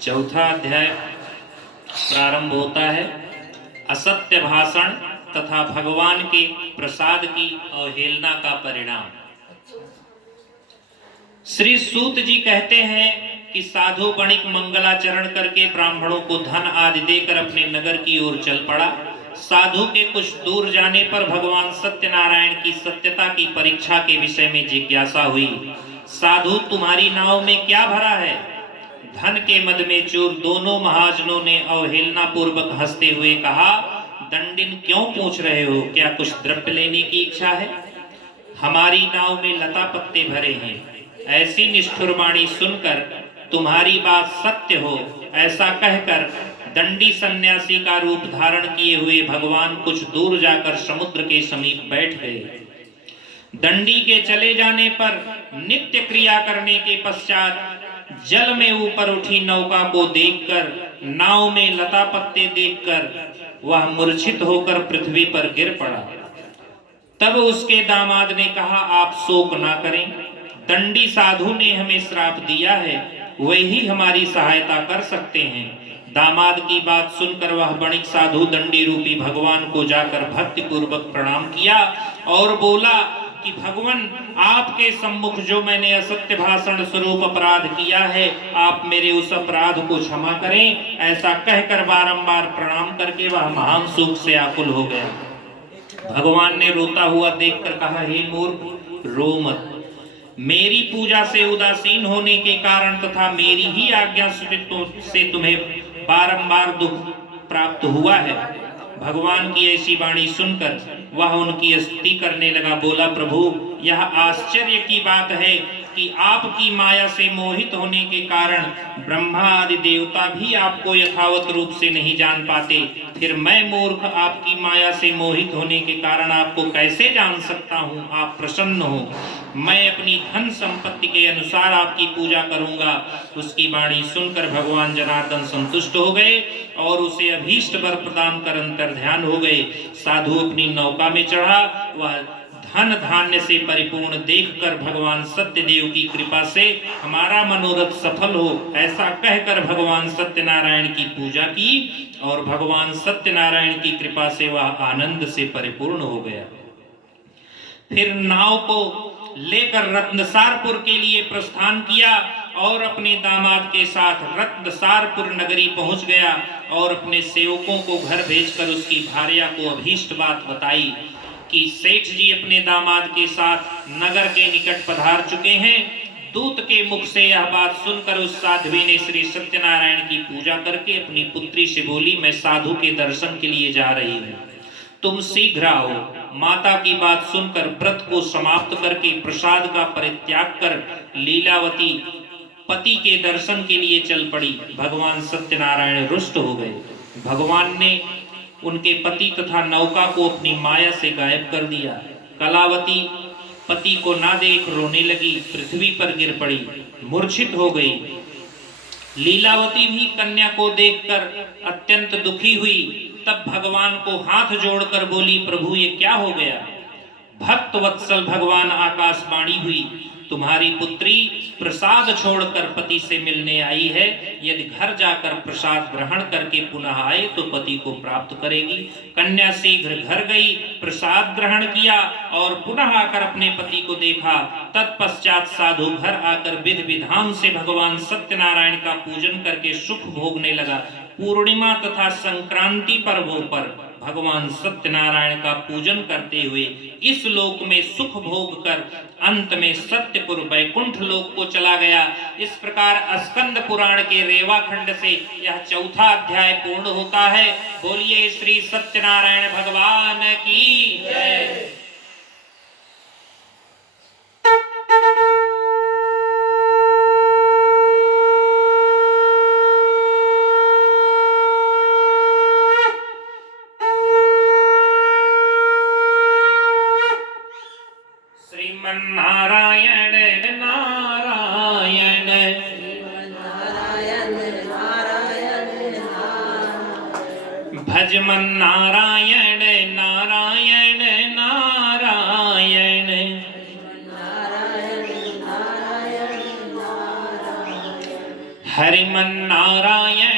चौथा अध्याय प्रारंभ होता है असत्य भाषण तथा भगवान के प्रसाद की अवहेलना का परिणाम। श्री सूत जी कहते हैं कि साधु बणिक मंगलाचरण करके ब्राह्मणों को धन आदि देकर अपने नगर की ओर चल पड़ा। साधु के कुछ दूर जाने पर भगवान सत्यनारायण की सत्यता की परीक्षा के विषय में जिज्ञासा हुई। साधु, तुम्हारी नाव में क्या भरा है? धन के मद में चूर दोनों महाजनों ने अवहेलना पूर्वक हंसते हुए कहा, दंडिन क्यों पूछ रहे हो? क्या कुछ द्रव्य लेने की इच्छा है? हमारी नाव में लता पत्ते भरे हैं। ऐसी निष्ठुर वाणी सुनकर तुम्हारी बात सत्य हो ऐसा कहकर दंडी सन्यासी का रूप धारण किए हुए भगवान कुछ दूर जाकर समुद्र के समीप बैठ गए। दंडी के चले जाने पर नित्य क्रिया करने के पश्चात जल में ऊपर उठी नौका को देखकर, नाव में लता पत्ते देखकर वह मूर्छित होकर पृथ्वी पर गिर पड़ा। तब उसके दामाद ने कहा, आप शोक ना करें, दंडी साधु ने हमें श्राप दिया है, वही हमारी सहायता कर सकते हैं। दामाद की बात सुनकर वह बणिक साधु दंडी रूपी भगवान को जाकर भक्ति पूर्वक प्रणाम किया और बोला कि भगवान, आपके सम्मुख जो मैंने असत्य भाषण स्वरूप अपराध किया है, आप मेरे उस अपराध को क्षमा करें। ऐसा कहकर बारंबार प्रणाम करके वह महान सुख से आकुल हो गया। भगवान ने रोता हुआ देखकर कहा, हे मूर्ख, रो मत। मेरी पूजा से उदासीन होने के कारण तथा मेरी ही आज्ञा से तुम्हें बारंबार दुख प्राप्त हुआ है। भगवान की ऐसी वाणी सुनकर वह उनकी स्तुति करने लगा। बोला, प्रभु, यह आश्चर्य की बात है कि आपकी माया से मोहित होने के कारण ब्रह्मा आदि देवता भी आपको यथावत रूप से नहीं जान पाते, फिर मैं मूर्ख आपकी माया से मोहित होने के कारण आपको कैसे जान सकता हूँ? आप प्रसन्न हो, मैं अपनी धन संपत्ति के अनुसार आपकी पूजा करूंगा। उसकी वाणी सुनकर भगवान जनार्दन संतुष्ट हो गए और उसे अभीष्ट वर प्रदान कर अंतर्ध्यान हो गए। साधु अपनी नौका में चढ़ा। वह धन धान्य से परिपूर्ण देखकर भगवान सत्यदेव की कृपा से हमारा मनोरथ सफल हो ऐसा कहकर भगवान सत्यनारायण की पूजा की और भगवान सत्यनारायण की कृपा से वह आनंद से परिपूर्ण हो गया। फिर नाव को लेकर रत्नसारपुर के लिए प्रस्थान किया और अपने दामाद के साथ रत्नसारपुर नगरी पहुंच गया और अपने सेवकों को घर भेजकर उसकी भार्या को अभीष्ट बात बताई कि सेठ जी अपने दामाद के साथ नगर के निकट पधार चुके हैं। दूत के मुख से यह बात सुनकर उस साध्वी ने श्री सत्यनारायण की पूजा करके अपनी पुत्री से बोली, मैं साधु के दर्शन के लिए जा रही हूँ, तुम शीघ्र आओ। माता की बात सुनकर व्रत को समाप्त करके प्रसाद का परित्याग कर लीलावती पति के दर्शन के लिए चल पड़ी। भगवान सत्यनारायण रुष्ट हो गए। भगवान ने उनके पति तथा नौका को अपनी माया से गायब कर दिया। कलावती पति को ना देख रोने लगी, पृथ्वी पर गिर पड़ी, मूर्छित हो गई। लीलावती भी कन्या को देखकर अत्यंत दुखी हुई। तब भगवान को हाथ जोड़कर बोली, प्रभु, ये क्या हो गया? भक्त वत्सल भगवान आकाशवाणी हुई, तुम्हारी पुत्री प्रसाद छोड़कर पति से मिलने आई है। यदि घर जाकर प्रसाद ग्रहण करके पुनः आए तो पति को प्राप्त करेगी। कन्या शीघ्र घर गई, प्रसाद ग्रहण किया और पुनः आकर अपने पति को देखा। तत्पश्चात साधु घर आकर विधि विधान से भगवान सत्यनारायण का पूजन करके सुख भोगने लगा। पूर्णिमा तथा संक्रांति पर्वों पर भगवान सत्यनारायण का पूजन करते हुए इस लोक में सुख भोग कर अंत में सत्यपुर वैकुंठ लोक को चला गया। इस प्रकार स्कंद पुराण के रेवा खंड से यह चौथा अध्याय पूर्ण होता है। बोलिए श्री सत्यनारायण भगवान की जय। नारायण नारायण भज मन नारायण नारायण नारायण हरि श्रीमन्नारायण